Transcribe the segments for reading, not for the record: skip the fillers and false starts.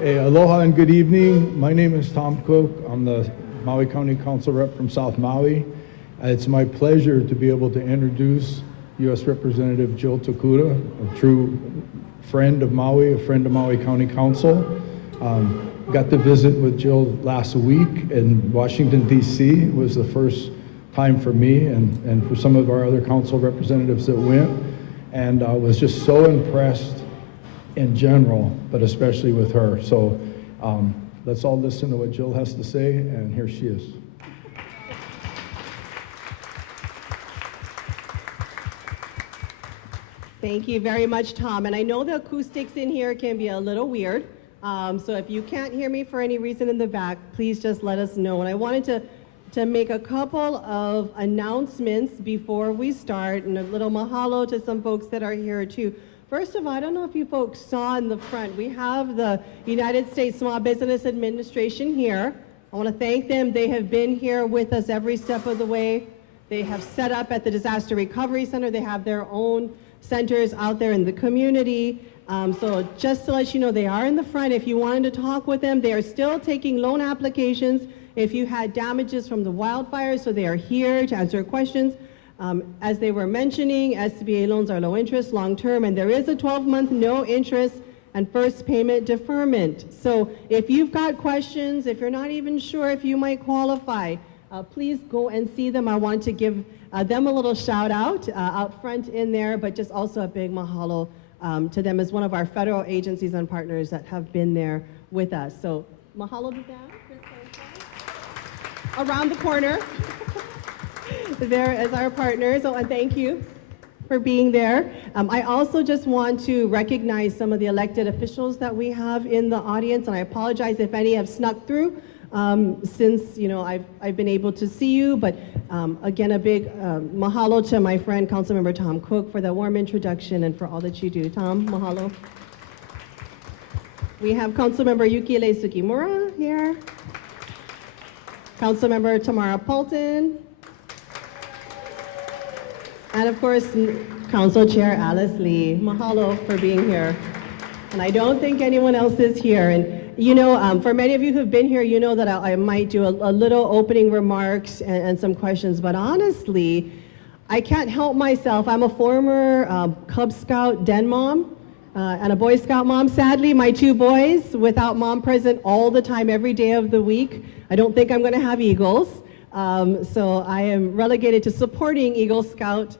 Hey, aloha and good evening. My name is Tom Cook. I'm the Maui County Council rep from South Maui. It's my pleasure to be able to introduce U.S. Representative Jill Tokuda, a true friend of Maui, a friend of Maui County Council. Got to visit with Jill last week in Washington, D.C. It was the first time for me and for some of our other council representatives that went, and I was just so impressed in general, but especially with her. So let's all listen to what Jill has to say, and here she is. Thank you very much, Tom. And I know the acoustics in here can be a little weird. So if you can't hear me for any reason in the back, please just let us know. And I wanted to make a couple of announcements before we start, and a little mahalo to some folks that are here too. First of all, I don't know if you folks saw in the front, we have the United States Small Business Administration here. I want to thank them. They have been here with us every step of the way. They have set up at the Disaster Recovery Center. They have their own centers out there in the community. So just to let you know, they are in the front. If you wanted to talk with them, they are still taking loan applications if you had damages from the wildfires, so they are here to answer questions. As they were mentioning, SBA loans are low interest, long term, and there is a 12-month no interest and first payment deferment. So if you've got questions, if you're not even sure if you might qualify, please go and see them. I want to give them a little shout out front in there, but just also a big mahalo to them as one of our federal agencies and partners that have been there with us. So mahalo to them. Around the corner. There as our partners, and thank you for being there. I also just want to recognize some of the elected officials that we have in the audience, and I apologize if any have snuck through since I've been able to see you, but again, a big mahalo to my friend Councilmember Tom Cook for the warm introduction and for all that you do. Tom, mahalo. We have Councilmember Yukile Sugimura here, Councilmember Tamara Paulton, and of course, Council Chair Alice Lee. Mahalo for being here. And I don't think anyone else is here. And for many of you who've been here, you know that I might do a little opening remarks and some questions, but honestly, I can't help myself. I'm a former Cub Scout den mom and a Boy Scout mom. Sadly, my two boys, without mom present all the time, every day of the week, I don't think I'm gonna have Eagles. So I am relegated to supporting Eagle Scout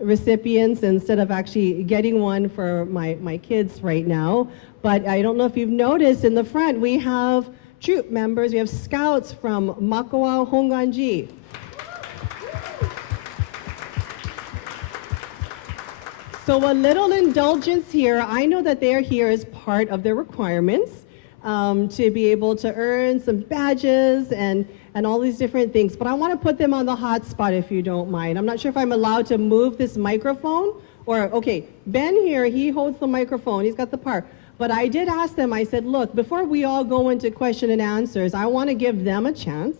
recipients instead of actually getting one for my kids right now. But I don't know if you've noticed in the front, we have troop members, we have scouts from Makawao Honganji. So a little indulgence here. I know that they're here as part of their requirements to be able to earn some badges and all these different things. But I want to put them on the hot spot if you don't mind. I'm not sure if I'm allowed to move this microphone or, okay, Ben here, he holds the microphone, he's got the part. But I did ask them, I said, look, before we all go into question and answers, I want to give them a chance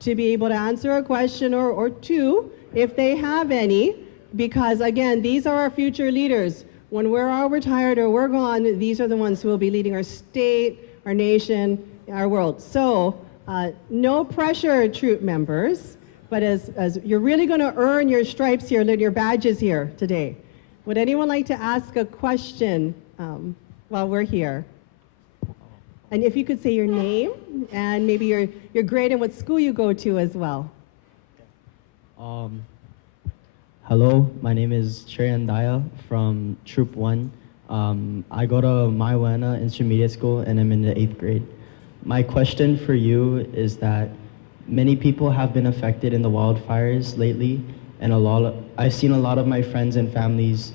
to be able to answer a question or two, if they have any, because again, these are our future leaders. When we're all retired or we're gone, these are the ones who will be leading our state, our nation, our world. So no pressure, troop members, but as you're really going to earn your stripes here, your badges here today. Would anyone like to ask a question while we're here? And if you could say your name and maybe your grade and what school you go to as well. Hello, my name is Shreyan Daya from Troop 1. I go to Maui Intermediate School and I'm in the 8th grade. My question for you is that many people have been affected in the wildfires lately, and I've seen a lot of my friends and families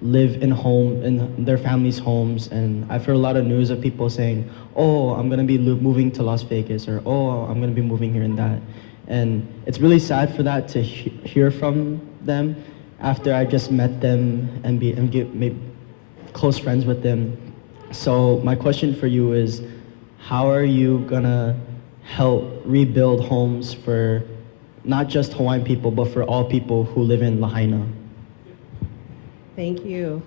live in their families' homes, and I've heard a lot of news of people saying, oh, I'm gonna be moving to Las Vegas, or oh, I'm gonna be moving here and that. And it's really sad for that to hear from them after I just met them and get maybe close friends with them. So my question for you is, how are you gonna help rebuild homes for not just Hawaiian people, but for all people who live in Lahaina? Thank you.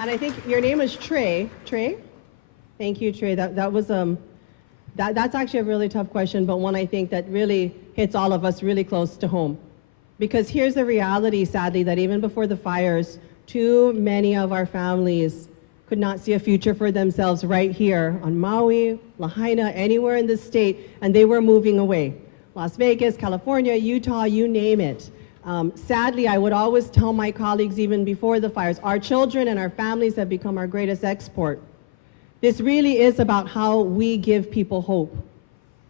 And I think your name is Trey. Trey? Thank you, Trey. That was that's actually a really tough question, but one I think that really hits all of us really close to home. Because here's the reality, sadly, that even before the fires, too many of our families could not see a future for themselves right here on Maui, Lahaina, anywhere in the state, and they were moving away. Las Vegas, California, Utah, you name it. Sadly, I would always tell my colleagues even before the fires, our children and our families have become our greatest export. This really is about how we give people hope,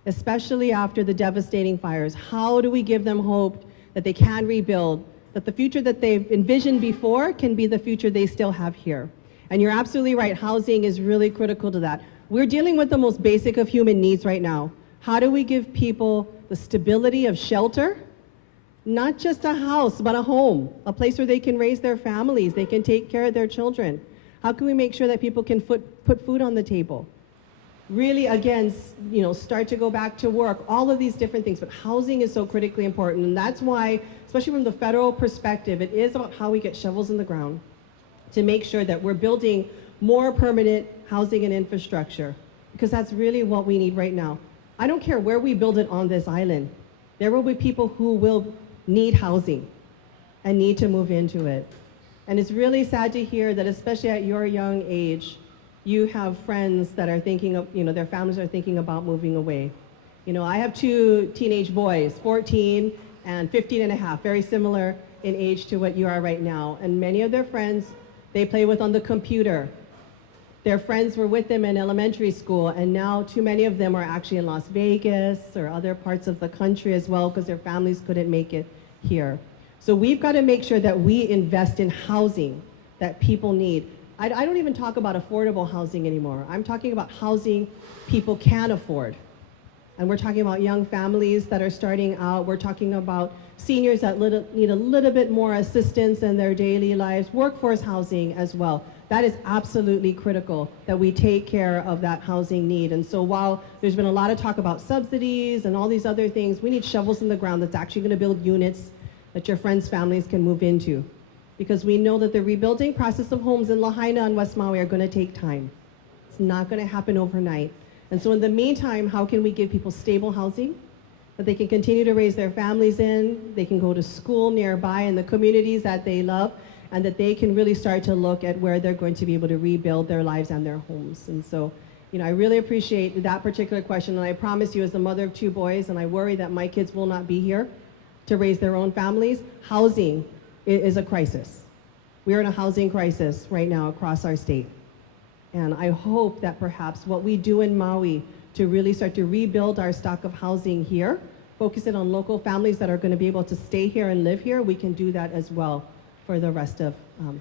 especially after the devastating fires. How do we give them hope that they can rebuild, that the future that they've envisioned before can be the future they still have here? And you're absolutely right, housing is really critical to that. We're dealing with the most basic of human needs right now. How do we give people the stability of shelter? Not just a house, but a home, a place where they can raise their families, they can take care of their children. How can we make sure that people can put food on the table? Really, again, start to go back to work, all of these different things, but housing is so critically important, and that's why, especially from the federal perspective, it is about how we get shovels in the ground to make sure that we're building more permanent housing and infrastructure, because that's really what we need right now. I don't care where we build it on this island. There will be people who will need housing and need to move into it. And it's really sad to hear that, especially at your young age, you have friends that are thinking of, their families are thinking about moving away. I have two teenage boys, 14 and 15 and a half, very similar in age to what you are right now. And many of their friends, they play with on the computer. Their friends were with them in elementary school, and now too many of them are actually in Las Vegas or other parts of the country as well because their families couldn't make it here. So we've got to make sure that we invest in housing that people need. I don't even talk about affordable housing anymore. I'm talking about housing people can afford. And we're talking about young families that are starting out. We're talking about seniors that need a little bit more assistance in their daily lives, workforce housing as well. That is absolutely critical that we take care of that housing need. And so while there's been a lot of talk about subsidies and all these other things, we need shovels in the ground that's actually going to build units that your friends' families can move into. Because we know that the rebuilding process of homes in Lahaina and West Maui are going to take time. It's not going to happen overnight. And so in the meantime, how can we give people stable housing that they can continue to raise their families in, they can go to school nearby in the communities that they love, and that they can really start to look at where they're going to be able to rebuild their lives and their homes. And so, I really appreciate that particular question, and I promise you, as the mother of two boys, and I worry that my kids will not be here to raise their own families, housing is a crisis. We are in a housing crisis right now across our state. And I hope that perhaps what we do in Maui to really start to rebuild our stock of housing here, focusing on local families that are going to be able to stay here and live here, we can do that as well for the rest of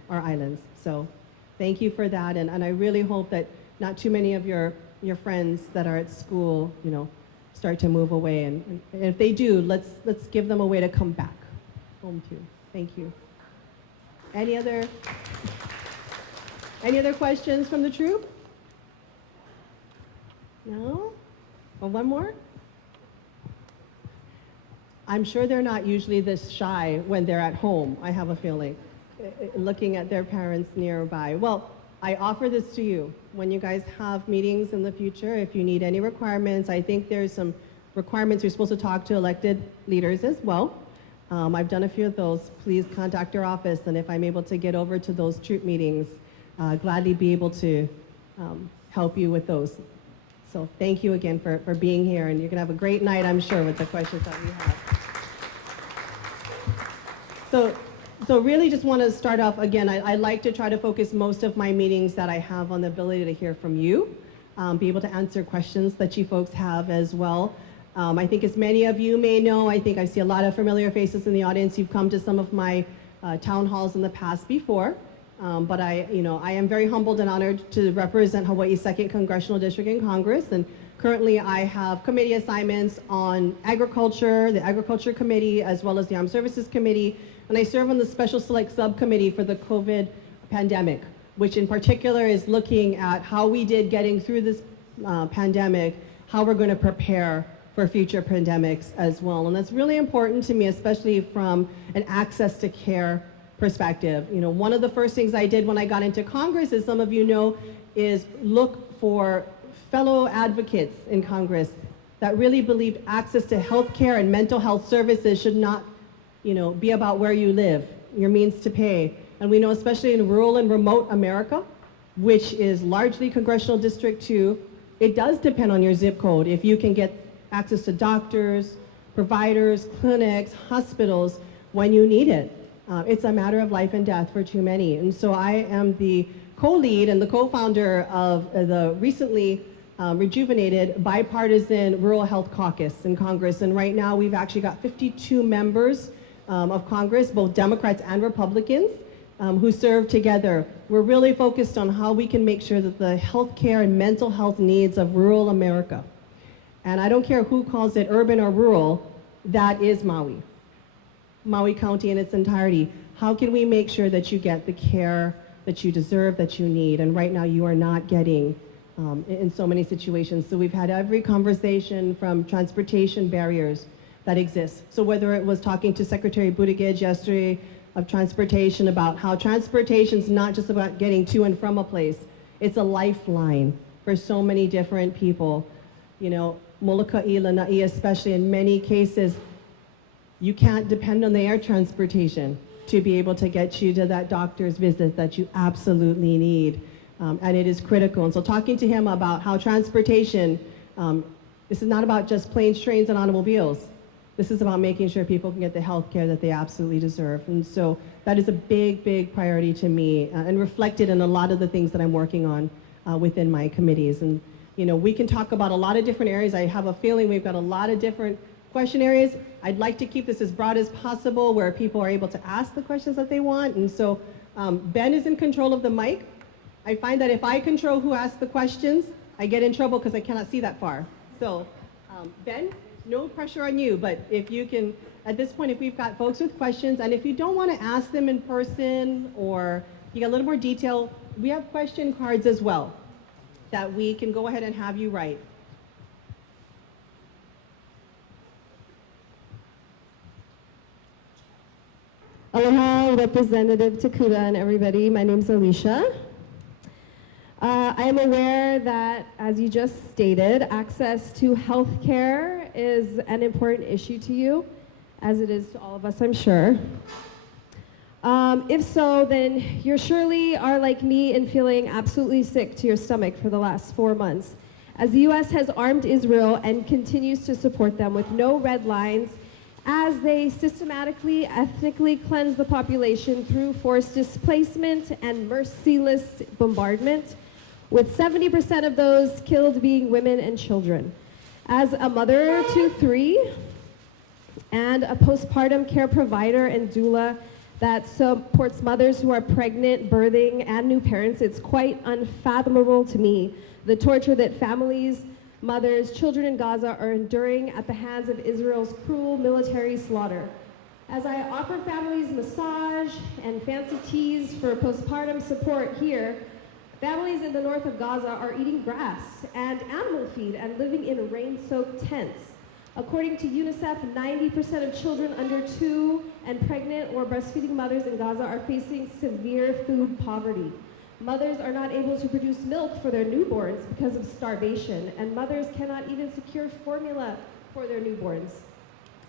our islands. So thank you for that. And I really hope that not too many of your friends that are at school, start to move away. And if they do, let's give them a way to come back home to. Thank you. Any other questions from the troop? No? Well, one more? I'm sure they're not usually this shy when they're at home, I have a feeling, looking at their parents nearby. Well, I offer this to you. When you guys have meetings in the future, if you need any requirements, I think there's some requirements you're supposed to talk to elected leaders as well. I've done a few of those. Please contact your office, and if I'm able to get over to those troop meetings, gladly be able to help you with those. So thank you again for being here, and you're gonna have a great night, I'm sure, with the questions that we have. So really just want to start off, again, I like to try to focus most of my meetings that I have on the ability to hear from you, be able to answer questions that you folks have as well. I think as many of you may know, I think I see a lot of familiar faces in the audience. You've come to some of my town halls in the past before. But I am very humbled and honored to represent Hawaii's 2nd Congressional District in Congress. And currently I have committee assignments on agriculture, the Agriculture Committee, as well as the Armed Services Committee. And I serve on the Special Select Subcommittee for the COVID pandemic, which in particular is looking at how we did getting through this pandemic, how we're going to prepare for future pandemics as well. And that's really important to me, especially from an access to care perspective. You know, one of the first things I did when I got into Congress, as some of you know, is look for fellow advocates in Congress that really believed access to health care and mental health services should not, you know, be about where you live, your means to pay. And we know, especially in rural and remote America, which is largely Congressional District 2, it does depend on your zip code. If you can get access to doctors, providers, clinics, hospitals when you need it. It's a matter of life and death for too many. And so I am the co-lead and the co-founder of the recently rejuvenated bipartisan Rural Health Caucus in Congress. And right now we've actually got 52 members of Congress, both Democrats and Republicans, who serve together. We're really focused on how we can make sure that the healthcare and mental health needs of rural America, and I don't care who calls it urban or rural, that is Maui. Maui County in its entirety. How can we make sure that you get the care that you deserve, that you need? And right now you are not getting in so many situations. So we've had every conversation from transportation barriers that exist. So whether it was talking to Secretary Buttigieg yesterday of transportation about how transportation's not just about getting to and from a place, it's a lifeline for so many different people. You know, Moloka'i, Lanai, especially in many cases, you can't depend on the air transportation to be able to get you to that doctor's visit that you absolutely need. And it is critical. And so talking to him about how transportation, this is not about just planes, trains, and automobiles. This is about making sure people can get the health care that they absolutely deserve. And so that is a big, big priority to me and reflected in a lot of the things that I'm working on within my committees. And you know, we can talk about a lot of different areas. I have a feeling we've got a lot of different question areas. I'd like to keep this as broad as possible where people are able to ask the questions that they want. And so Ben is in control of the mic. I find that if I control who asks the questions, I get in trouble because I cannot see that far. So Ben, no pressure on you, but if you can, at this point, if we've got folks with questions, and if you don't want to ask them in person or you got a little more detail, we have question cards as well that we can go ahead and have you write. Aloha, Representative Tokuda and everybody. My name's Alicia. I am aware that, as you just stated, access to health care is an important issue to you, as it is to all of us, I'm sure. If so, then you surely are like me in feeling absolutely sick to your stomach for the last 4 months, as the U.S. has armed Israel and continues to support them with no red lines as they systematically, ethnically cleanse the population through forced displacement and merciless bombardment, with 70% of those killed being women and children. As a mother to 3 and a postpartum care provider and doula that supports mothers who are pregnant, birthing, and new parents, it's quite unfathomable to me the torture that families, mothers, children in Gaza are enduring at the hands of Israel's cruel military slaughter. As I offer families massage and fancy teas for postpartum support here, families in the north of Gaza are eating grass and animal feed and living in rain-soaked tents. According to UNICEF, 90% of children under 2 and pregnant or breastfeeding mothers in Gaza are facing severe food poverty. Mothers are not able to produce milk for their newborns because of starvation, and mothers cannot even secure formula for their newborns.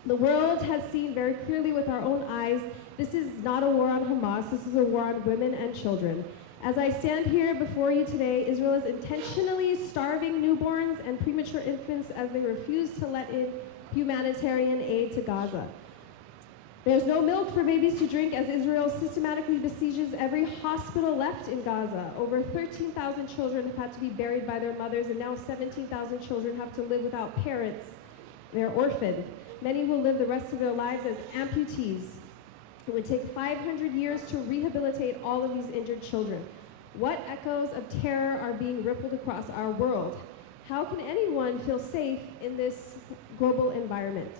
The world has seen very clearly with our own eyes, this is not a war on Hamas, this is a war on women and children. As I stand here before you today, Israel is intentionally starving newborns and premature infants as they refuse to let in humanitarian aid to Gaza. There's no milk for babies to drink as Israel systematically besieges every hospital left in Gaza. Over 13,000 children have had to be buried by their mothers, and now 17,000 children have to live without parents. They're orphaned. Many will live the rest of their lives as amputees. It would take 500 years to rehabilitate all of these injured children. What echoes of terror are being rippled across our world? How can anyone feel safe in this global environment?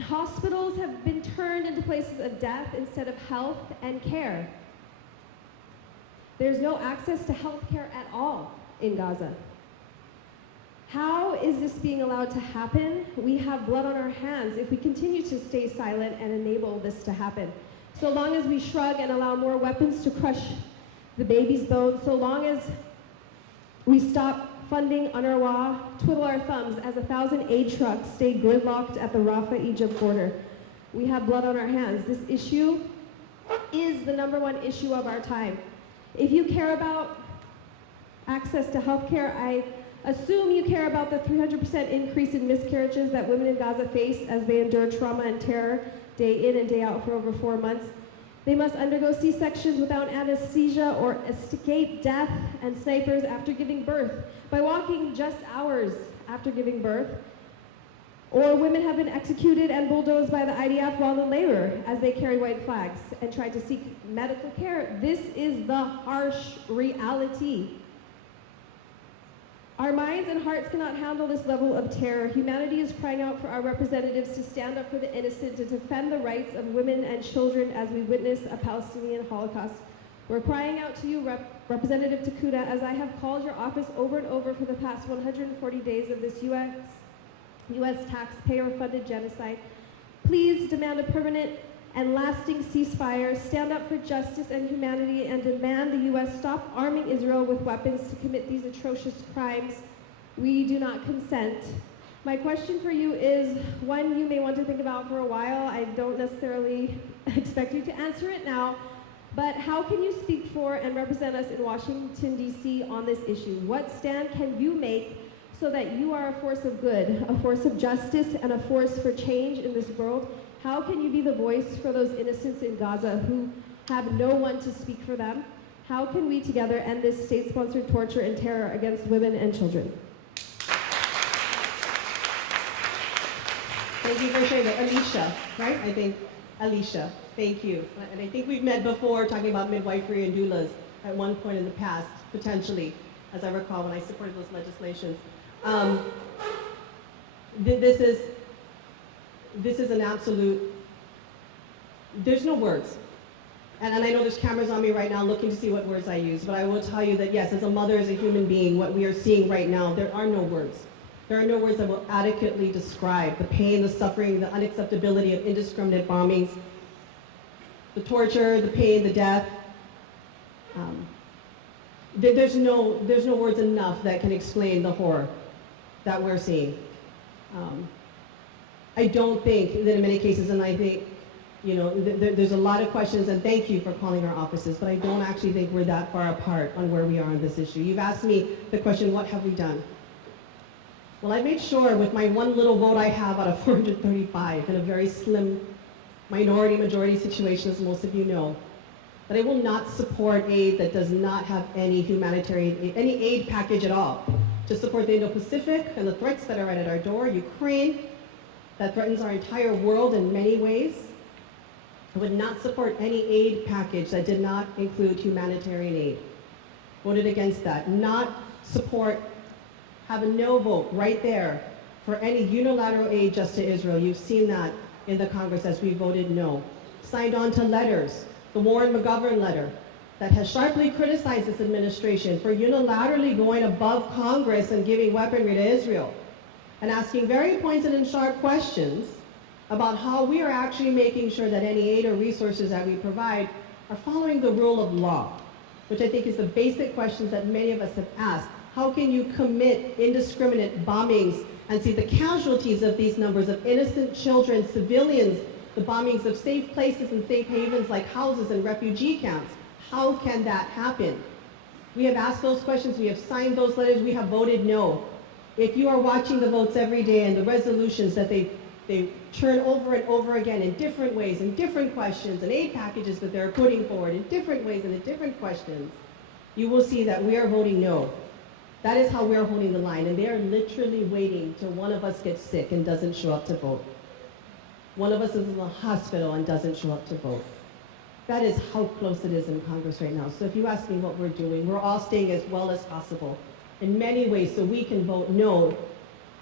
Hospitals have been turned into places of death instead of health and care. There's no access to health care at all in Gaza. How is this being allowed to happen? We have blood on our hands if we continue to stay silent and enable this to happen. so long as we shrug and allow more weapons to crush the baby's bones, so long as we stop funding UNRWA, twiddle our thumbs as 1,000 aid trucks stay gridlocked at the Rafah, Egypt border, we have blood on our hands. This issue is the #1 issue of our time. If you care about access to health care, I assume you care about the 300% increase in miscarriages that women in Gaza face as they endure trauma and terror day in and day out for over 4 months. They must undergo C-sections without anesthesia or escape death and snipers after giving birth by walking just hours after giving birth. Or women have been executed and bulldozed by the IDF while in labor as they carry white flags and try to seek medical care. This is the harsh reality. Our minds and hearts cannot handle this level of terror. Humanity is crying out for our representatives to stand up for the innocent, to defend the rights of women and children as we witness a Palestinian Holocaust. We're crying out to you, Representative Tokuda, as I have called your office over and over for the past 140 days of this U.S. taxpayer-funded genocide. Please demand a permanent and lasting ceasefire, stand up for justice and humanity, and demand the U.S. stop arming Israel with weapons to commit these atrocious crimes. We do not consent. My question for you is one you may want to think about for a while. I don't necessarily expect you to answer it now, but how can you speak for and represent us in Washington, D.C. on this issue? What stand can you make so that you are a force of good, a force of justice, and a force for change in this world? How can you be the voice for those innocents in Gaza who have no one to speak for them? How can we together end this state-sponsored torture and terror against women and children? Thank you for sharing that. Alicia, right? I think, Alicia, thank you. And I think we've met before talking about midwifery and doulas at one point in the past, potentially, as I recall when I supported those legislations. This is an absolute, there's no words. And I know there's cameras on me right now looking to see what words I use, but I will tell you that yes, as a mother, as a human being, what we are seeing right now, there are no words. There are no words that will adequately describe the pain, the suffering, the unacceptability of indiscriminate bombings, the torture, the pain, the death. There's no words enough that can explain the horror that we're seeing. I don't think that in many cases, and I think, you know, there's a lot of questions, and thank you for calling our offices, but I don't actually think we're that far apart on where we are on this issue. You've asked me the question, what have we done? Well, I made sure with my one little vote I have out of 435 in a very slim majority situation, as most of you know, that I will not support aid that does not have any humanitarian aid, any aid package at all, to support the Indo-Pacific and the threats that are right at our door, Ukraine, that threatens our entire world in many ways. I would not support any aid package that did not include humanitarian aid. Voted against that. Not support, have a no vote right there for any unilateral aid just to Israel. You've seen that in the Congress as we voted no. Signed on to letters, the Warren-McGovern letter, that has sharply criticized this administration for unilaterally going above Congress and giving weaponry to Israel, and asking very pointed and sharp questions about how we are actually making sure that any aid or resources that we provide are following the rule of law, which I think is the basic questions that many of us have asked. How can you commit indiscriminate bombings and see the casualties of these numbers of innocent children, civilians, the bombings of safe places and safe havens like houses and refugee camps? How can that happen? We have asked those questions, we have signed those letters, we have voted no. If you are watching the votes every day and the resolutions that they turn over and over again in different ways, in different questions, and aid packages that they're putting forward in different ways and in different questions, you will see that we are voting no. That is how we are holding the line, and they are literally waiting till one of us gets sick and doesn't show up to vote. One of us is in the hospital and doesn't show up to vote. That is how close it is in Congress right now. So if you ask me what we're doing, we're all staying as well as possible in many ways so we can vote no,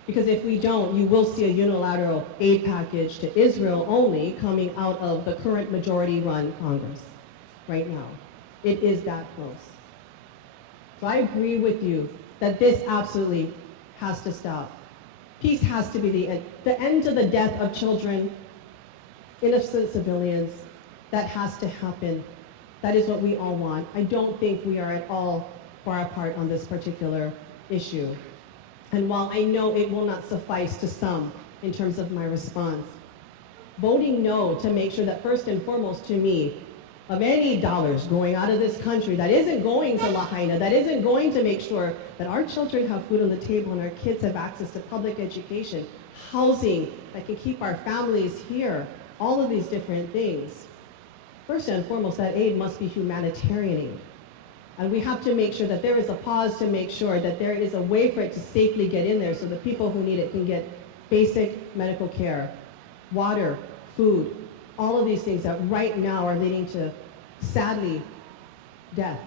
because if we don't, you will see a unilateral aid package to Israel only coming out of the current majority-run Congress right now. It is that close. So I agree with you that this absolutely has to stop. Peace has to be the end to the death of children, innocent civilians, That has to happen. That is what we all want. I don't think we are at all far apart on this particular issue. And while I know it will not suffice to some in terms of my response, voting no to make sure that first and foremost to me, of any dollars going out of this country that isn't going to Lahaina, that isn't going to make sure that our children have food on the table and our kids have access to public education, housing that can keep our families here, all of these different things. First and foremost, that aid must be humanitarian aid. And we have to make sure that there is a pause to make sure that there is a way for it to safely get in there so the people who need it can get basic medical care, water, food, all of these things that right now are leading to, sadly, death.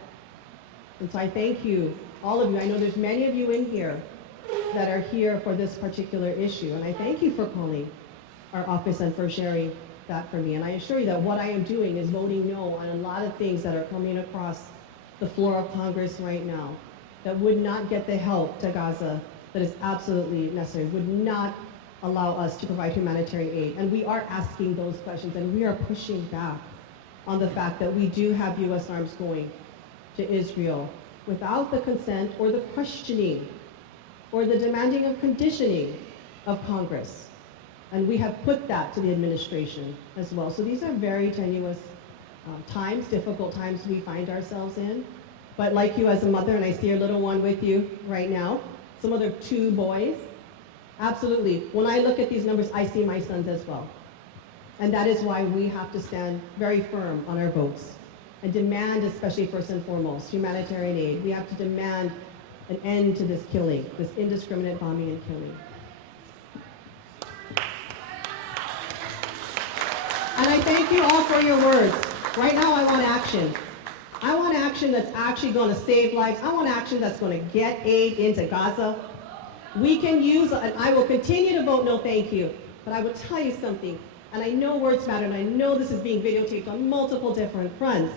And so I thank you, all of you. I know there's many of you in here that are here for this particular issue. And I thank you for calling our office and for sharing that for me. And I assure you that what I am doing is voting no on a lot of things that are coming across the floor of Congress right now that would not get the help to Gaza that is absolutely necessary, would not allow us to provide humanitarian aid. And we are asking those questions, and we are pushing back on the fact that we do have U.S. arms going to Israel without the consent or the questioning or the demanding of conditioning of Congress. And we have put that to the administration as well. So these are very tenuous times, difficult times we find ourselves in. But like you as a mother, and I see your little one with you right now, some other 2 boys, absolutely. When I look at these numbers, I see my sons as well. And that is why we have to stand very firm on our votes and demand, especially first and foremost, humanitarian aid. We have to demand an end to this killing, this indiscriminate bombing and killing. And I thank you all for your words. Right now, I want action. I want action that's actually going to save lives. I want action that's going to get aid into Gaza. We can use, and I will continue to vote no thank you, but I will tell you something, and I know words matter, and I know this is being videotaped on multiple different fronts,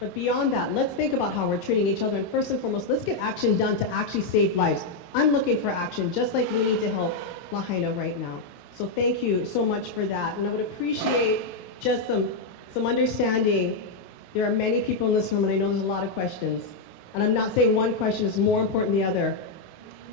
but beyond that, let's think about how we're treating each other, and first and foremost, let's get action done to actually save lives. I'm looking for action, just like we need to help Lahaina right now. So thank you so much for that, and I would appreciate just some understanding. There are many people in this room, and I know there's a lot of questions, and I'm not saying one question is more important than the other,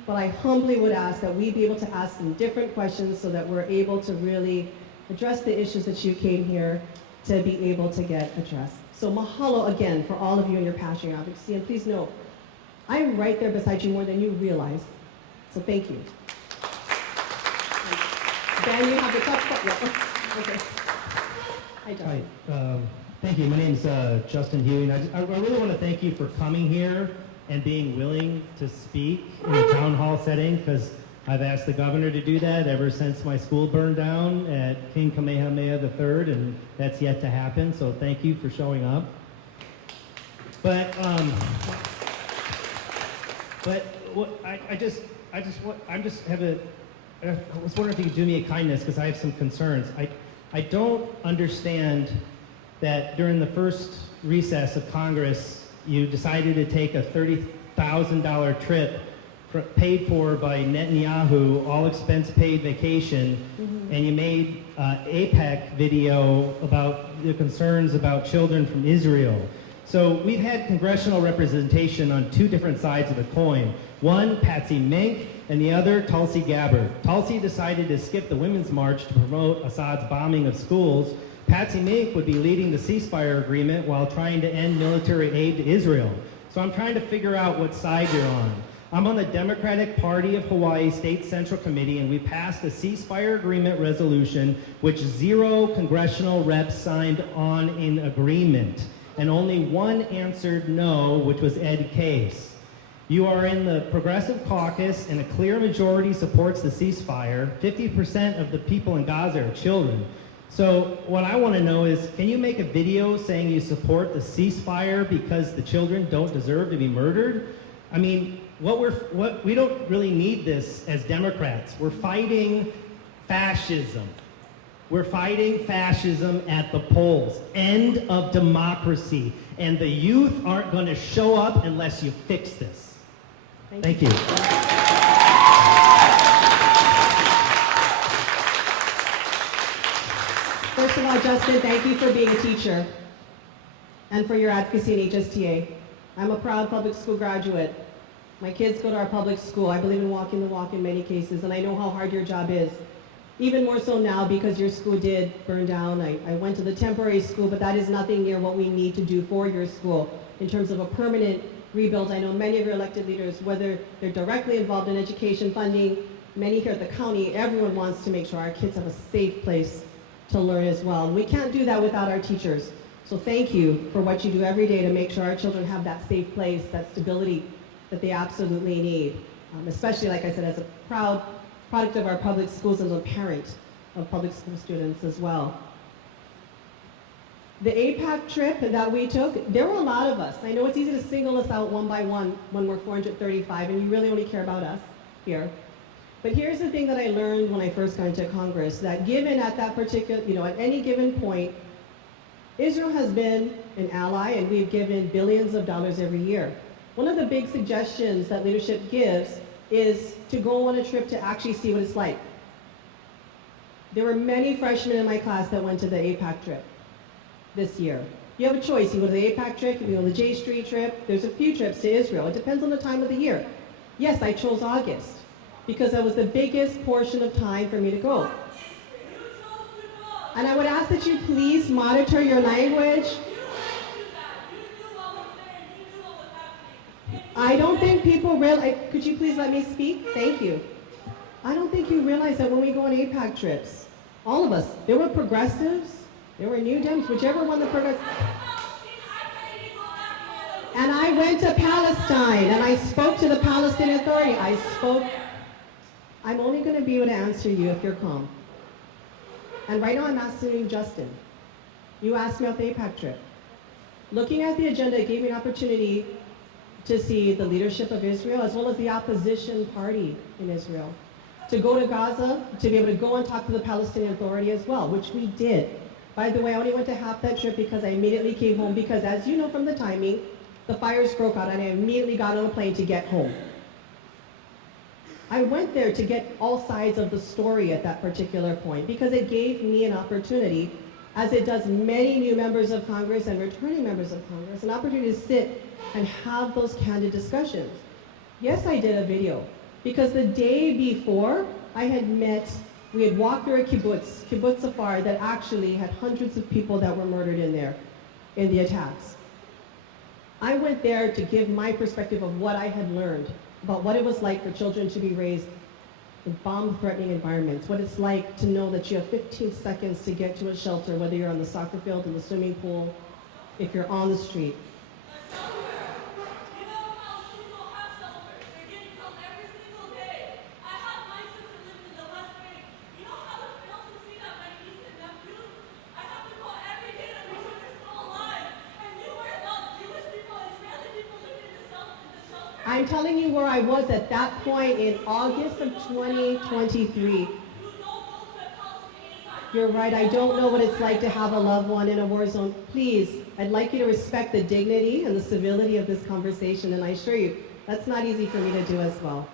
but I humbly would ask that we be able to ask some different questions so that we're able to really address the issues that you came here to be able to get addressed. So mahalo again for all of you and your passion, your advocacy, and please know, I'm right there beside you more than you realize. So thank you. Dan, you have the tough part. Yeah. Okay. Hi, Justin. Hi. Thank you. My name is Justin Huey. And I really want to thank you for coming here and being willing to speak in a town hall setting, because I've asked the governor to do that ever since my school burned down at King Kamehameha III, and that's yet to happen. So thank you for showing up. But what I was wondering if you could do me a kindness, because I have some concerns. I don't understand that during the first recess of Congress, you decided to take a $30,000 trip paid for by Netanyahu, all expense paid vacation, and you made APEC video about the concerns about children from Israel. So we've had congressional representation on 2 different sides of the coin. One, Patsy Mink, and the other, Tulsi Gabbard. Tulsi decided to skip the Women's March to promote Assad's bombing of schools. Patsy Mink would be leading the ceasefire agreement while trying to end military aid to Israel. So I'm trying to figure out what side you're on. I'm on the Democratic Party of Hawaii State Central Committee, and we passed a ceasefire agreement resolution which 0 congressional reps signed on in agreement, and only 1 answered no, which was Ed Case. You are in the Progressive Caucus, and a clear majority supports the ceasefire. 50% of the people in Gaza are children. So what I want to know is, can you make a video saying you support the ceasefire because the children don't deserve to be murdered? I mean, we don't really need this as Democrats. We're fighting fascism. We're fighting fascism at the polls. End of democracy. And the youth aren't going to show up unless you fix this. Thank you. First of all, Justin, thank you for being a teacher and for your advocacy in HSTA. I'm a proud public school graduate. My kids go to our public school. I believe in walking the walk in many cases, and I know how hard your job is. Even more so now because your school did burn down. I went to the temporary school, but that is nothing near what we need to do for your school in terms of a permanent rebuild. I know many of your elected leaders, whether they're directly involved in education funding, many here at the county, everyone wants to make sure our kids have a safe place to learn as well. And we can't do that without our teachers. So thank you for what you do every day to make sure our children have that safe place, that stability that they absolutely need. Especially, like I said, as a proud product of our public schools and as a parent of public school students as well. The APAC trip that we took, there were a lot of us. I know it's easy to single us out one by one when we're 435 and you really only care about us here. But here's the thing that I learned when I first got into Congress, that given at that particular, at any given point, Israel has been an ally and we've given billions of dollars every year. One of the big suggestions that leadership gives is to go on a trip to actually see what it's like. There were many freshmen in my class that went to the APAC trip this year. You have a choice. You go to the APAC trip, you go to the J Street trip. There's a few trips to Israel. It depends on the time of the year. Yes, I chose August because that was the biggest portion of time for me to go. And I would ask that you please monitor your language. I don't think people realize, could you please let me speak? Thank you. I don't think you realize that when we go on APAC trips, all of us, there were progressives, there were New Dems, whichever one the progressive. And I went to Palestine and I spoke to the Palestinian Authority. I'm only going to be able to answer you if you're calm. And right now I'm asking Justin. You asked me about the APAC trip. Looking at the agenda, it gave me an opportunity to see the leadership of Israel as well as the opposition party in Israel. To go to Gaza, to be able to go and talk to the Palestinian Authority as well, which we did. By the way, I only went to half that trip because I immediately came home because, as you know from the timing, the fires broke out and I immediately got on a plane to get home. I went there to get all sides of the story at that particular point because it gave me an opportunity, as it does many new members of Congress and returning members of Congress, an opportunity to sit and have those candid discussions. Yes, I did a video because the day before we had walked through a kibbutz safari that actually had hundreds of people that were murdered in there in the attacks. I went there to give my perspective of what I had learned about what it was like for children to be raised in bomb-threatening environments, what it's like to know that you have 15 seconds to get to a shelter, whether you're on the soccer field, in the swimming pool, if you're on the street. I'm telling you where I was at that point in August of 2023. You're right, I don't know what it's like to have a loved one in a war zone. Please, I'd like you to respect the dignity and the civility of this conversation, and I assure you, that's not easy for me to do as well.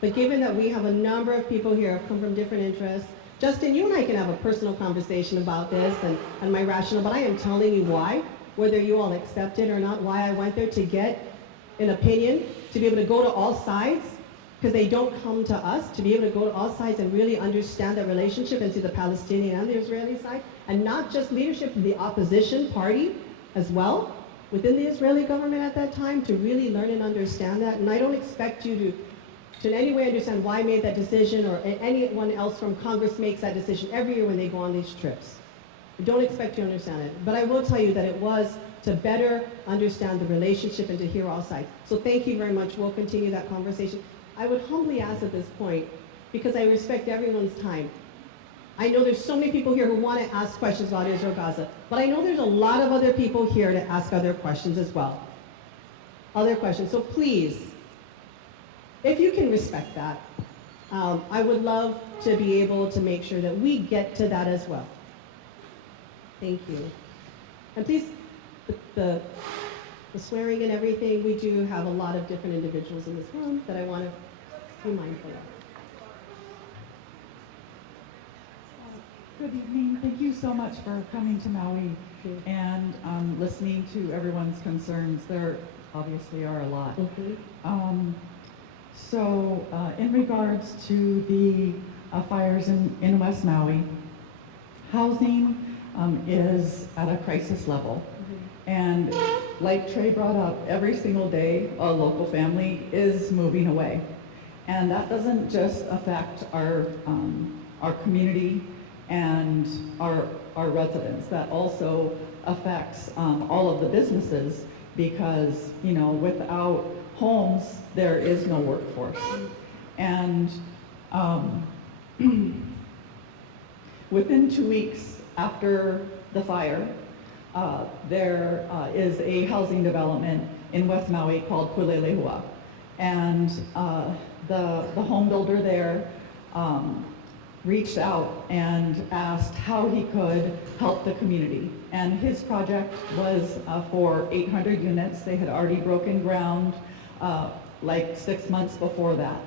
But given that we have a number of people here who have come from different interests, Justin, you and I can have a personal conversation about this and my rationale, but I am telling you why, whether you all accept it or not, why I went there to get an opinion, to be able to go to all sides, because they don't come to us, to be able to go to all sides and really understand that relationship and see the Palestinian and the Israeli side, and not just leadership of the opposition party as well, within the Israeli government at that time, to really learn and understand that. And I don't expect you to in any way understand why I made that decision or anyone else from Congress makes that decision every year when they go on these trips. I don't expect you to understand it, but I will tell you that it was to better understand the relationship and to hear all sides. So thank you very much. We'll continue that conversation. I would humbly ask at this point, because I respect everyone's time. I know there's so many people here who want to ask questions about Israel Gaza, but I know there's a lot of other people here to ask other questions as well. Other questions. So please, if you can respect that, I would love to be able to make sure that we get to that as well. Thank you. And please, the swearing and everything, we do have a lot of different individuals in this room that I want to be mindful of. Good evening. Thank you so much for coming to Maui and listening to everyone's concerns. There obviously are a lot. In regards to the fires in West Maui, housing is at a crisis level. And like Trey brought up, every single day a local family is moving away. And that doesn't just affect our community and our residents. That also affects all of the businesses because, you know, without homes, there is no workforce. And within 2 weeks after the fire, there is a housing development in West Maui called Pulelehua. And the home builder there reached out and asked how he could help the community. And his project was for 800 units. They had already broken ground like 6 months before that.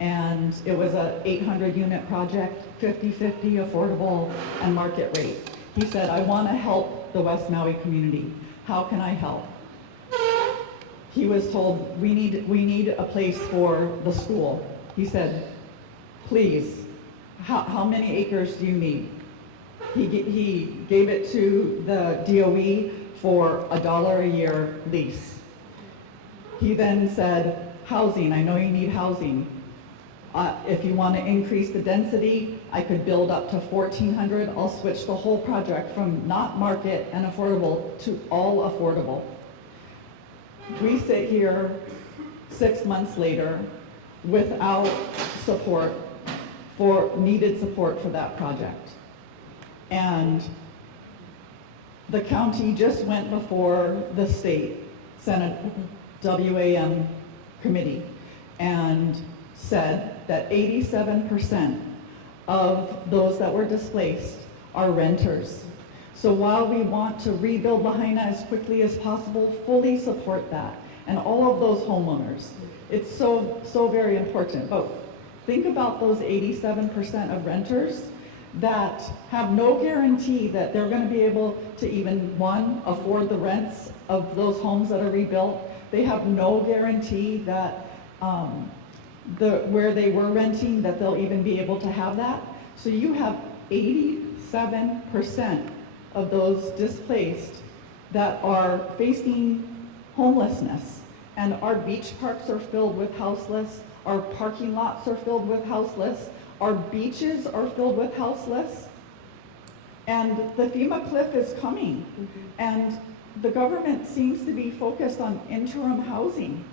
And it was a 800 unit project, 50-50 affordable and market rate. He said, I want to help the West Maui community. How can I help? He was told, we need a place for the school. He said, please, how many acres do you need? He gave it to the DOE for $1 a year lease. He then said, housing, I know you need housing. If you want to increase the density, I could build up to 1,400. I'll switch the whole project from not market and affordable to all affordable. We sit here 6 months later without support needed support for that project. And the county just went before the state Senate WAM committee and said that 87% of those that were displaced are renters. So while we want to rebuild Lahaina as quickly as possible, fully support that. And all of those homeowners, it's so very important. But think about those 87% of renters that have no guarantee that they're going to be able to even, one, afford the rents of those homes that are rebuilt. They have no guarantee that where they were renting, that they'll even be able to have that. So you have 87% of those displaced that are facing homelessness. And our beach parks are filled with houseless, our parking lots are filled with houseless, our beaches are filled with houseless. And the FEMA cliff is coming. And the government seems to be focused on interim housing,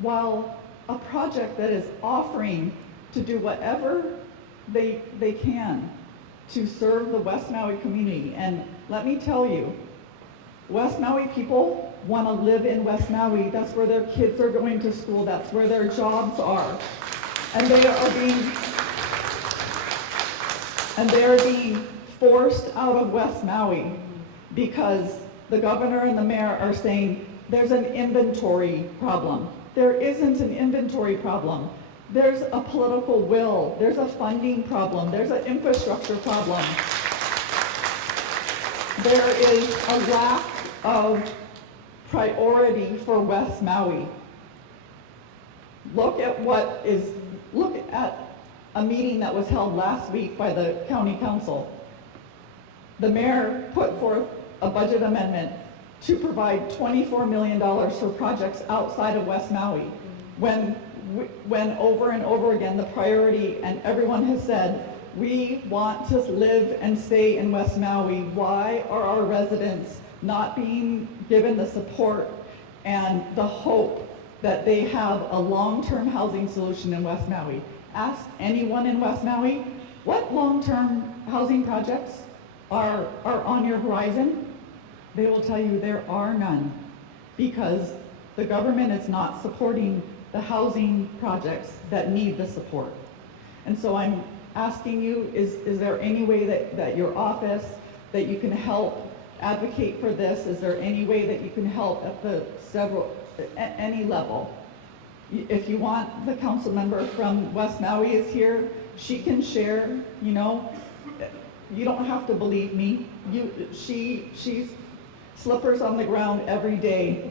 while a project that is offering to do whatever they can to serve the West Maui community. And let me tell you, West Maui people want to live in West Maui. That's where their kids are going to school. That's where their jobs are. And they are being forced out of West Maui because the governor and the mayor are saying there's an inventory problem. There isn't an inventory problem. There's a political will. There's a funding problem. There's an infrastructure problem. There is a lack of priority for West Maui. Look at a meeting that was held last week by the county council. The mayor put forth a budget amendment to provide $24 million for projects outside of West Maui. When over and over again the priority, and everyone has said, we want to live and stay in West Maui. Why are our residents not being given the support and the hope that they have a long-term housing solution in West Maui? Ask anyone in West Maui, what long-term housing projects are on your horizon? They will tell you there are none because the government is not supporting the housing projects that need the support. And so I'm asking you, is there any way that your office, that you can help advocate for this? Is there any way that you can help at any level? If you want, the council member from West Maui is here. She can share, You don't have to believe me. She's slippers on the ground every day,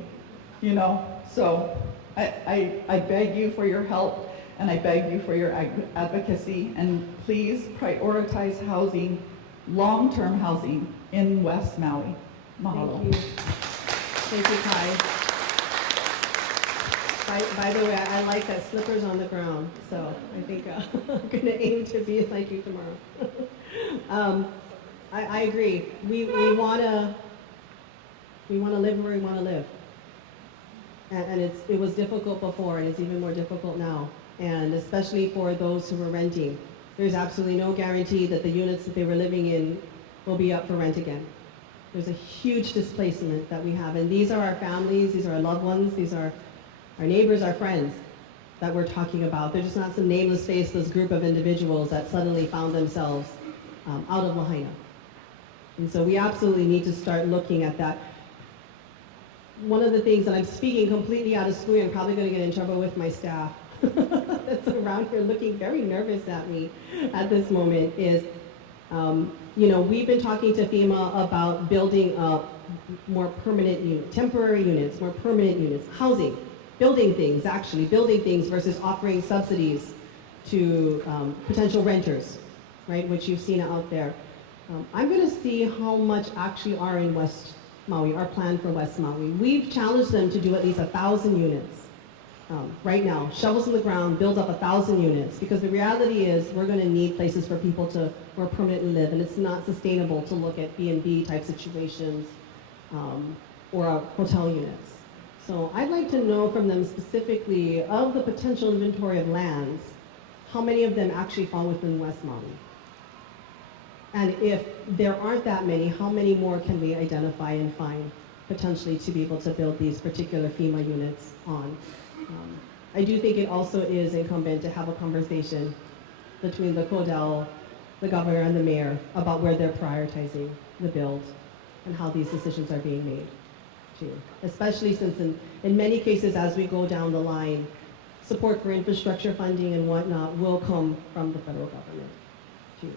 you know? So I beg you for your help, and I beg you for your advocacy, and please prioritize housing, long-term housing in West Maui. Mahalo. Thank you. Thank you, Kai. By the way, I like that slippers on the ground, so I think I'm going to aim to be like you tomorrow. I agree. We want to live where we want to live. And it was difficult before, and it's even more difficult now. And especially for those who were renting. There's absolutely no guarantee that the units that they were living in will be up for rent again. There's a huge displacement that we have. And these are our families, these are our loved ones, these are our neighbors, our friends that we're talking about. They're just not some nameless, faceless group of individuals that suddenly found themselves out of Lahaina. And so we absolutely need to start looking at that. One of the things, and I'm speaking completely out of school, and probably going to get in trouble with my staff that's around here looking very nervous at me at this moment, is, you know, we've been talking to FEMA about building up more permanent units, temporary units, more permanent units, housing, building things versus offering subsidies to potential renters, right, which you've seen out there. I'm going to see how much actually are in West Maui, our plan for West Maui. We've challenged them to do at least 1,000 units right now, shovels in the ground, build up 1,000 units, because the reality is we're going to need places for people to more permanently live, and it's not sustainable to look at B&B type situations or hotel units. So I'd like to know from them specifically, of the potential inventory of lands, how many of them actually fall within West Maui? And if there aren't that many, how many more can we identify and find potentially to be able to build these particular FEMA units on? I do think it also is incumbent to have a conversation between the CODEL, the governor, and the mayor about where they're prioritizing the build and how these decisions are being made, too. Especially since in many cases, as we go down the line, support for infrastructure funding and whatnot will come from the federal government, too.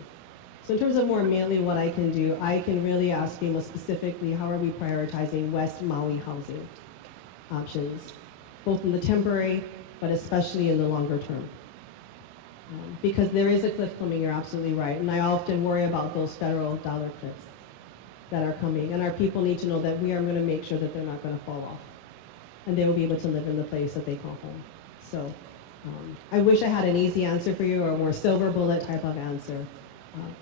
So in terms of more immediately what I can do, I can really ask FEMA specifically, how are we prioritizing West Maui housing options, both in the temporary, but especially in the longer term. Because there is a cliff coming, you're absolutely right. And I often worry about those federal dollar cliffs that are coming. And our people need to know that we are going to make sure that they're not going to fall off. And they will be able to live in the place that they call home. So I wish I had an easy answer for you or a more silver bullet type of answer.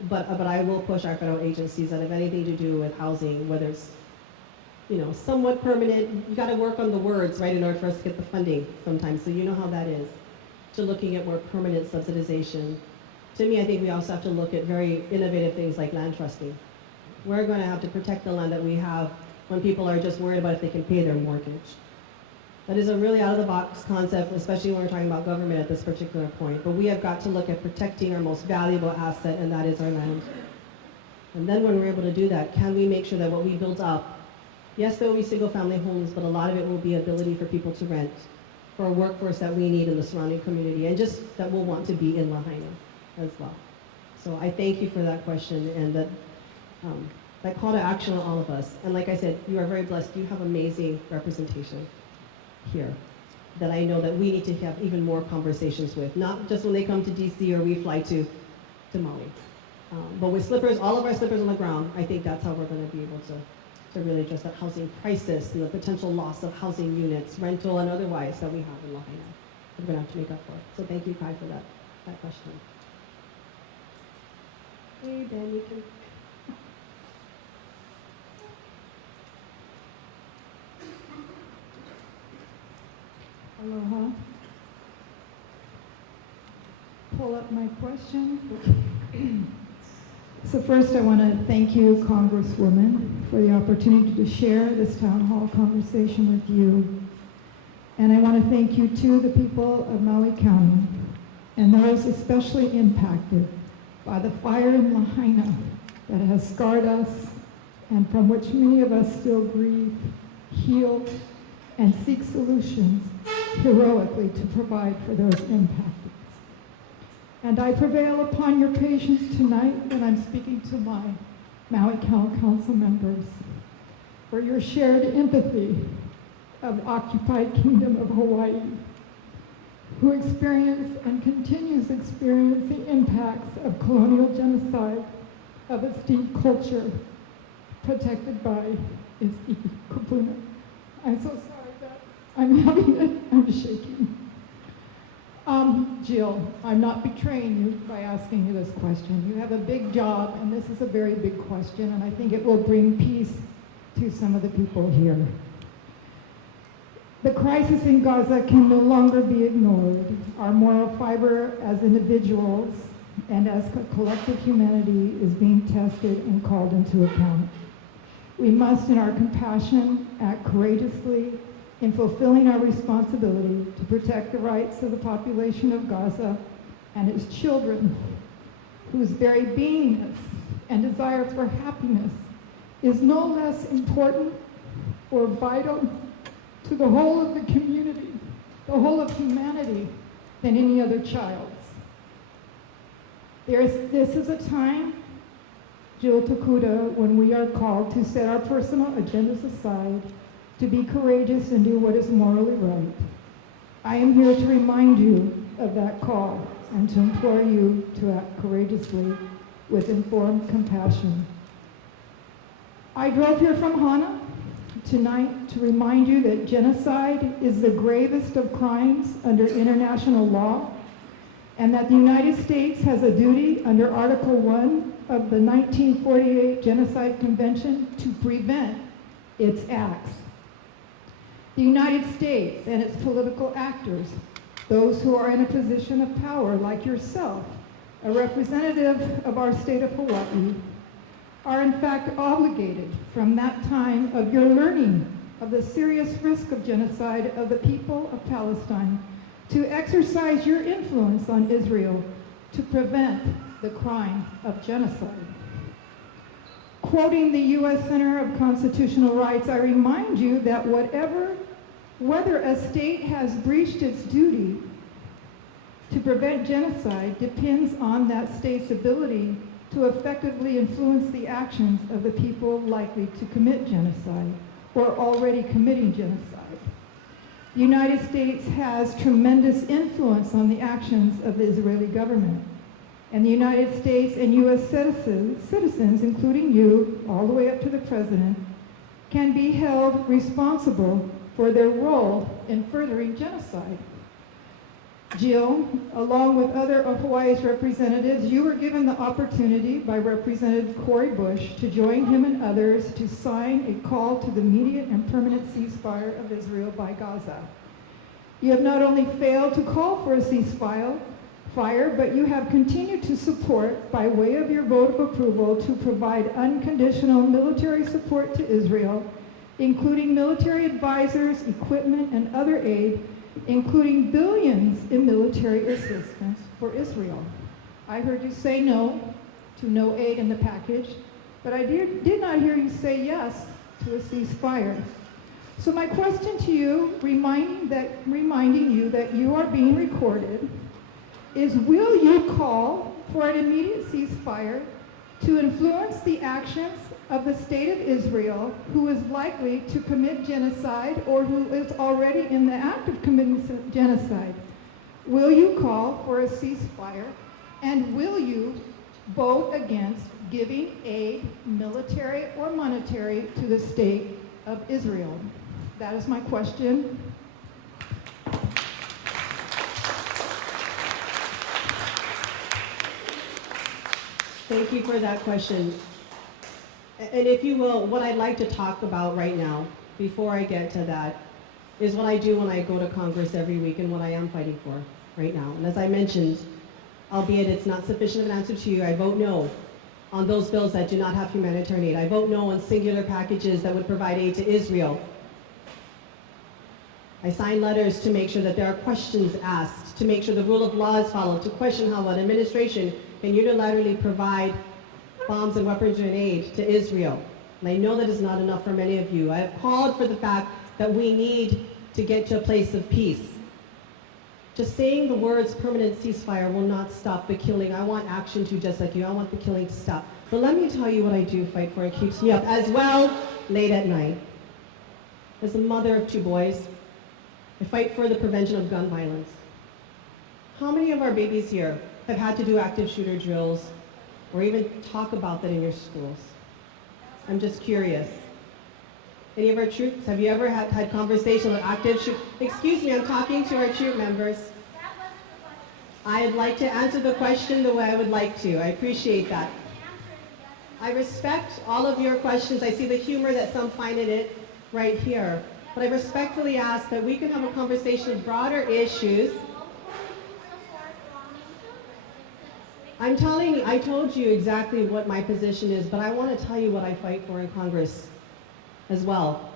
But I will push our federal agencies that have anything to do with housing, whether it's, you know, somewhat permanent, you got to work on the words, right, in order for us to get the funding sometimes, so you know how that is, to looking at more permanent subsidization. To me, I think we also have to look at very innovative things like land trusting. We're going to have to protect the land that we have when people are just worried about if they can pay their mortgage. That is a really out-of-the-box concept, especially when we're talking about government at this particular point. But we have got to look at protecting our most valuable asset, and that is our land. And then when we're able to do that, can we make sure that what we build up, yes, there will be single-family homes, but a lot of it will be ability for people to rent, for a workforce that we need in the surrounding community, and just that will want to be in Lahaina as well. So I thank you for that question, and that call to action on all of us. And like I said, you are very blessed. You have amazing representation here that I know that we need to have even more conversations with, not just when they come to DC or we fly to Maui. But with slippers, all of our slippers on the ground, I think that's how we're going to be able to really address that housing crisis and the potential loss of housing units, rental and otherwise, that we have in Lahaina. We're going to have to make up for it. So thank you, Kai, for that question. Hey, Ben, you can... Aloha. Pull up my question. So first I want to thank you, Congresswoman, for the opportunity to share this town hall conversation with you. And I want to thank you too, the people of Maui County, and those especially impacted by the fire in Lahaina that has scarred us and from which many of us still grieve, heal, and seek solutions heroically to provide for those impacted. And I prevail upon your patience tonight when I'm speaking to my Maui County Council members for your shared empathy of the occupied Kingdom of Hawaii, who experienced and continues experiencing the impacts of colonial genocide of its deep culture protected by its iwi kupuna. I'm so sorry that I'm shaking. Jill, I'm not betraying you by asking you this question. You have a big job, and this is a very big question, and I think it will bring peace to some of the people here. The crisis in Gaza can no longer be ignored. Our moral fiber as individuals and as collective humanity is being tested and called into account. We must, in our compassion, act courageously in fulfilling our responsibility to protect the rights of the population of Gaza and its children, whose very beingness and desire for happiness is no less important or vital to the whole of the community, the whole of humanity, than any other child's. This is a time, Jill Tokuda, when we are called to set our personal agendas aside, to be courageous and do what is morally right. I am here to remind you of that call and to implore you to act courageously with informed compassion. I drove here from Hana tonight to remind you that genocide is the gravest of crimes under international law, and that the United States has a duty under Article 1 of the 1948 Genocide Convention to prevent its acts. The United States and its political actors, those who are in a position of power like yourself, a representative of our state of Hawaii, are in fact obligated from that time of your learning of the serious risk of genocide of the people of Palestine to exercise your influence on Israel to prevent the crime of genocide. Quoting the U.S. Center of Constitutional Rights, I remind you that whether a state has breached its duty to prevent genocide depends on that state's ability to effectively influence the actions of the people likely to commit genocide or already committing genocide. The United States has tremendous influence on the actions of the Israeli government. And the United States and U.S. citizens, including you, all the way up to the president, can be held responsible for their role in furthering genocide. Jill, along with other of Hawaii's representatives, you were given the opportunity by Representative Cori Bush to join him and others to sign a call to the immediate and permanent ceasefire of Israel by Gaza. You have not only failed to call for a ceasefire, but you have continued to support, by way of your vote of approval, to provide unconditional military support to Israel, including military advisors, equipment, and other aid, including billions in military assistance for Israel. I heard you say no to no aid in the package, but I did not hear you say yes to a ceasefire. So my question to you, reminding you that you are being recorded, is will you call for an immediate ceasefire to influence the actions of the state of Israel, who is likely to commit genocide or who is already in the act of committing genocide? Will you call for a ceasefire, and will you vote against giving aid, military or monetary, to the state of Israel? That is my question. Thank you for that question. And if you will, what I'd like to talk about right now, before I get to that, is what I do when I go to Congress every week and what I am fighting for right now. And as I mentioned, albeit it's not sufficient of an answer to you, I vote no on those bills that do not have humanitarian aid. I vote no on singular packages that would provide aid to Israel. I sign letters to make sure that there are questions asked, to make sure the rule of law is followed, to question how an administration can unilaterally provide bombs and weapons and aid to Israel. And I know that is not enough for many of you. I have called for the fact that we need to get to a place of peace. Just saying the words permanent ceasefire will not stop the killing. I want action too, just like you. I want the killing to stop. But let me tell you what I do fight for. It keeps me up as well late at night. As a mother of 2 boys, I fight for the prevention of gun violence. How many of our babies here have had to do active shooter drills or even talk about that in your schools? I'm just curious. Any of our troops, have you ever had conversation with active shoot? Excuse me, I'm talking to our troop members. I'd like to answer the question the way I would like to. I appreciate that. I respect all of your questions. I see the humor that some find in it right here. But I respectfully ask that we can have a conversation of broader issues. I told you exactly what my position is, but I want to tell you what I fight for in Congress as well.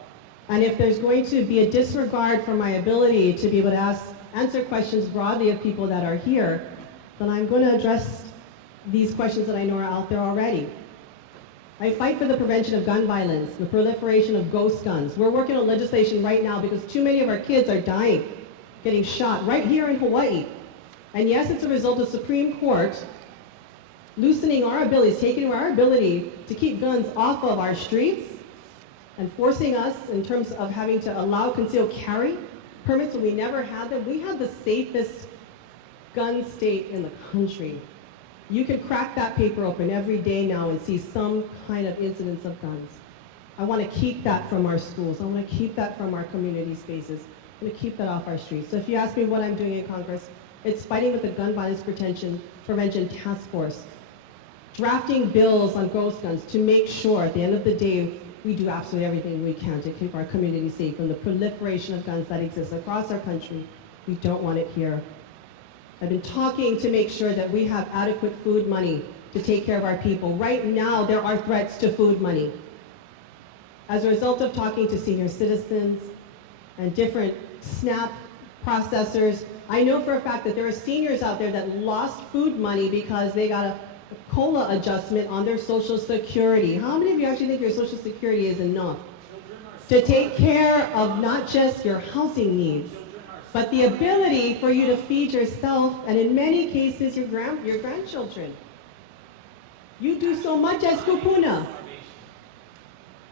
And if there's going to be a disregard for my ability to be able to answer questions broadly of people that are here, then I'm going to address these questions that I know are out there already. I fight for the prevention of gun violence, the proliferation of ghost guns. We're working on legislation right now because too many of our kids are dying, getting shot right here in Hawaii. And yes, it's a result of Supreme Court loosening our abilities, taking our ability to keep guns off of our streets and forcing us in terms of having to allow concealed carry permits when we never had them. We have the safest gun state in the country. You can crack that paper open every day now and see some kind of incidence of guns. I want to keep that from our schools. I want to keep that from our community spaces. I want to keep that off our streets. So if you ask me what I'm doing in Congress, it's fighting with the Gun Violence Prevention Task Force, drafting bills on ghost guns to make sure at the end of the day we do absolutely everything we can to keep our community safe from the proliferation of guns that exists across our country. We don't want it here. I've been talking to make sure that we have adequate food money to take care of our people. Right now, there are threats to food money. As a result of talking to senior citizens and different SNAP processors, I know for a fact that there are seniors out there that lost food money because they got a COLA adjustment on their Social Security. How many of you actually think your Social Security is enough to take care of not just your housing needs, but the ability for you to feed yourself and in many cases your grandchildren? You do so much as kupuna.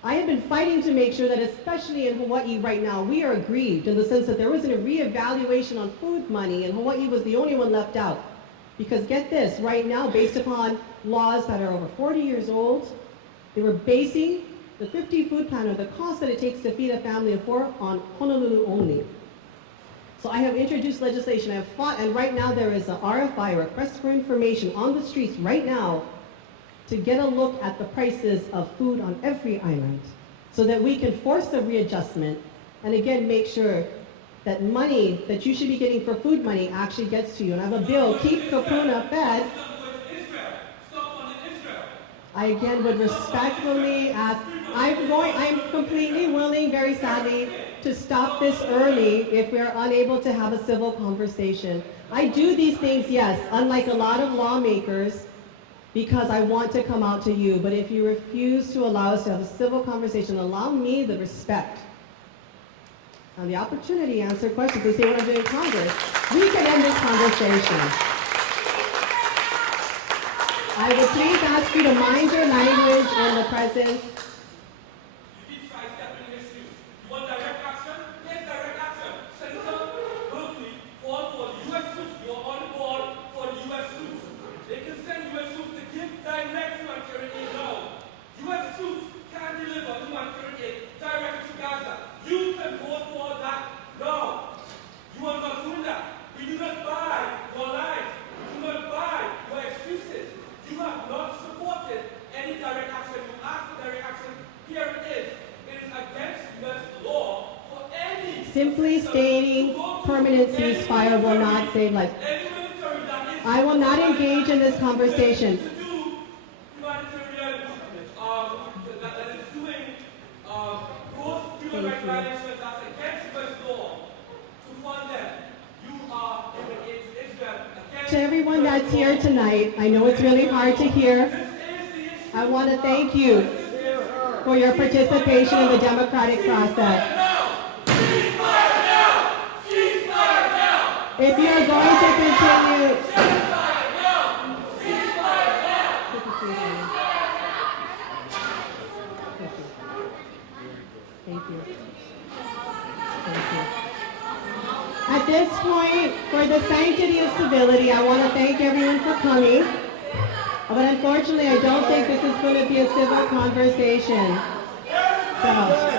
I have been fighting to make sure that especially in Hawaii right now, we are aggrieved in the sense that there wasn't a reevaluation on food money and Hawaii was the only one left out. Because get this, right now, based upon laws that are over 40 years old, they were basing the 50 food plan or the cost that it takes to feed a family of 4 on Honolulu only. So I have introduced legislation, I have fought, and right now there is a RFI, request for information, on the streets right now to get a look at the prices of food on every island so that we can force a readjustment and again make sure that money that you should be getting for food money actually gets to you. And I have a bill, Keep Kapuna Fed. I again would respectfully ask, I'm completely willing, very sadly, to stop this early if we're unable to have a civil conversation. I do these things, yes, unlike a lot of lawmakers, because I want to come out to you. But if you refuse to allow us to have a civil conversation, allow me the respect and the opportunity to answer questions and say what I'm doing in Congress, we can end this conversation. I would please ask you to mind your language in the presence. Simply stating permanent ceasefire will not save lives. I will not engage in this conversation. To everyone that's here tonight, I know it's really hard to hear. I want to thank you for your participation in the democratic process. If you're going to continue. Thank you. Thank you. At this point, for the sanctity of civility, I want to thank everyone for coming. But unfortunately, I don't think this is going to be a civil conversation. So.